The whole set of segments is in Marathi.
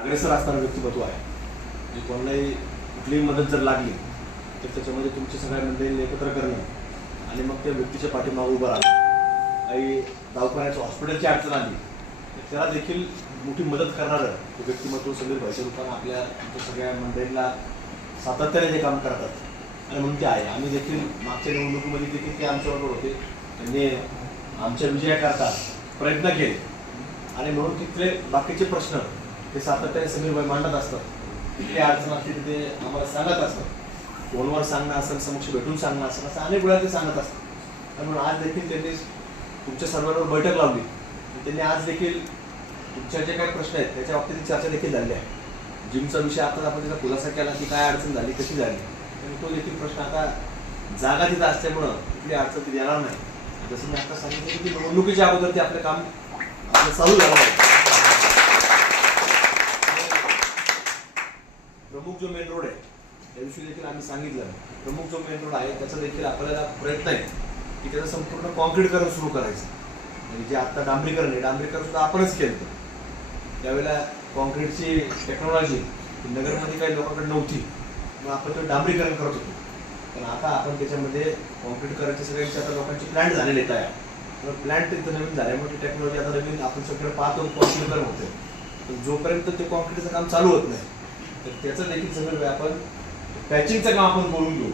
अग्रेसर असणारं व्यक्तिमत्व आहे. म्हणजे कोणालाही कुठलीही मदत जर लागली तर त्याच्यामध्ये तुमची सगळ्या मंडळींनी एकत्र करणं आणि मग त्या व्यक्तीच्या पाठीमागे उभं राहणं. काही दवाखान्याचं हॉस्पिटलची अडचण आली तर त्याला देखील मोठी मदत करणारं ते व्यक्तिमत्व समीर भाईच्या रूपानं आपल्या सगळ्या मंडळींना सातत्याने जे काम करतात आणि म्हणून ते आहे. आम्ही देखील मागच्या निवडणुकीमध्ये देखील ते आमच्याबरोबर होते. त्यांनी आमच्या विजयाकरता प्रयत्न केले आणि म्हणून तिथले बाकीचे प्रश्न ते सातत्याने समीर भाई मांडत असतात. तिथली अडचण असते ते आम्हाला सांगत असतात. फोनवर सांगणं असेल, समक्ष भेटून सांगणं असेल, असं अनेक वेळा ते सांगत असतात. म्हणून आज देखील त्यांनी तुमच्या सर्वांवर बैठक लावली. त्यांनी आज देखील तुमच्या जे काही प्रश्न आहेत त्याच्या बाबतीत चर्चा देखील झाली आहे. जिमचा विषय आता आपण त्याचा खुलासा केला की काय अडचण झाली, कशी झाली, आणि तो देखील प्रश्न आता जागा तिथं असल्यामुळं कुठली अडचण तिथे येणार नाही. जसं मी आता सांगितलं की निवडणुकीच्या अगोदर ते आपलं काम आपलं चालू झालं आहे. प्रमुख जो मेन रोड आहे त्याविषयी देखील आम्ही सांगितलं. प्रमुख जो मेन रोड आहे त्याचा देखील आपल्याला प्रयत्न आहे की त्याचं संपूर्ण कॉन्क्रीटकरण सुरू करायचं. म्हणजे जे आता डांबरीकरण सुद्धा आपणच केलं. त्यावेळेला कॉन्क्रीटची टेक्नॉलॉजी नगरमध्ये काही लोकांकडे नव्हती, मग आपण ते डांबरीकरण करत होतो. पण आता आपण त्याच्यामध्ये कॉन्क्रीट करायचे सगळे आता लोकांचे प्लॅन्ट झालेले आहेत. आहे प्लॅन्ट तिथं नवीन झाल्यामुळे टेक्नॉलॉजी आता नवीन आपण सगळं पाहतो कॉन्क्रीटकरण होतं. पण जोपर्यंत ते कॉन्क्रीटचं काम चालू होत नाही तर त्याचं देखील सगळं आपण पॅचिंगचं काम आपण बोलून घेऊ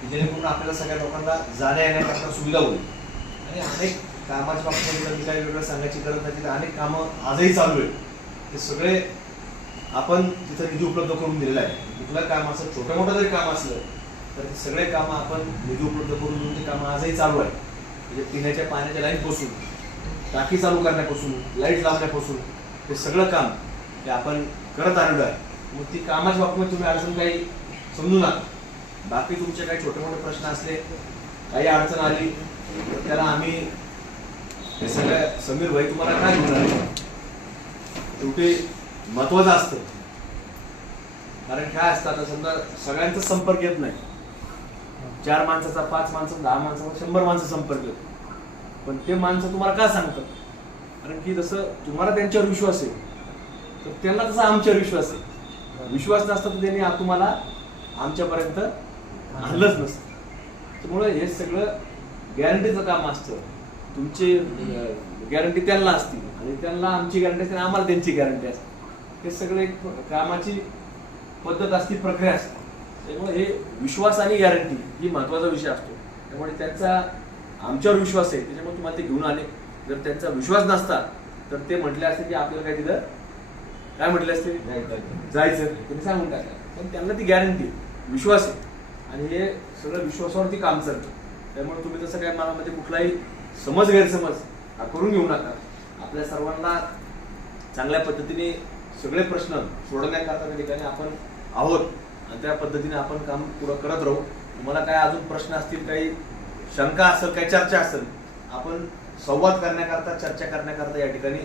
की जेणेकरून आपल्याला सगळ्या लोकांना जाण्या येण्याकरता सुविधा होईल. आणि अनेक कामाच्या बाबतीत काही वेगळं सांगायची गरज नाही. तिथे अनेक कामं आजही चालू आहेत. ते सगळे आपण तिथं निधी उपलब्ध करून दिलेला आहे. कुठलं काम असं छोटं मोठं जरी काम असलं तर ते सगळे कामं आपण निधी उपलब्ध करून देऊन ते कामं आजही चालू आहे. म्हणजे पिण्याच्या पाण्याच्या लाईनपासून टाकी चालू करण्यापासून लाईट लावण्यापासून ते सगळं काम ते आपण करत आलेलो आहे. मग ती कामाच्या बाबतीत तुम्ही अडचण काही समजू नका. बाकी तुमचे काही छोटे मोठे प्रश्न असले, काही अडचण आली तर त्याला आम्ही हे सगळं समीर भाई तुम्हाला काय घेऊन आले शेवटी महत्वाचं असतं. कारण काय असतं आता समजा सगळ्यांचा संपर्क येत नाही. 4 माणसाचा, 5 माणसाचा, 10 माणसाचा, 100 माणसाचा संपर्क येतो. पण ते माणसं तुम्हाला का सांगतात? कारण की जसं तुम्हाला त्यांच्यावर विश्वास आहे तर त्यांना तसा आमच्यावर विश्वास आहे. विश्वास नसता तर त्यांनी तुम्हाला आमच्यापर्यंत आणलंच नसतं. त्यामुळे हे सगळं गॅरंटीचं काम असतं. तुमची गॅरंटी त्यांना असते आणि त्यांना आमची गॅरंटी असते, आम्हाला त्यांची गॅरंटी असते. हे सगळं एक कामाची पद्धत असते, प्रक्रिया असते. त्यामुळे हे विश्वास आणि गॅरंटी ही महत्त्वाचा विषय असतो. त्यामुळे त्यांचा आमच्यावर विश्वास आहे त्याच्यामुळे तुम्हाला ते घेऊन आले. जर त्यांचा विश्वास नसता तर ते म्हटले असते की आपल्याला काय तिथं काय म्हटले असते जायचं, त्यांनी सांगून टाकलं. पण त्यांना ती गॅरंटी विश्वास आहे आणि हे सगळं विश्वासावरती काम चालतं. त्यामुळे तुम्ही तसं काय मनामध्ये कुठलाही समज गैरसमज हा करून घेऊ नका. आपल्या सर्वांना चांगल्या पद्धतीने सगळे प्रश्न सोडवण्याकरता त्या ठिकाणी आपण आहोत आणि त्या पद्धतीने आपण काम पुढं करत राहू. तुम्हाला काय अजून प्रश्न असतील, काही शंका असेल, काही चर्चा असेल, आपण संवाद करण्याकरता, चर्चा करण्याकरता या ठिकाणी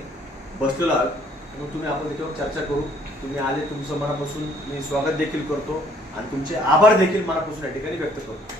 बसलेलो आहोत. मग तुम्ही आपण त्याच्यावर चर्चा करू. तुम्ही आले, तुमचं मनापासून मी स्वागत देखील करतो आणि तुमचे आभार देखील मनापासून या ठिकाणी व्यक्त करतो.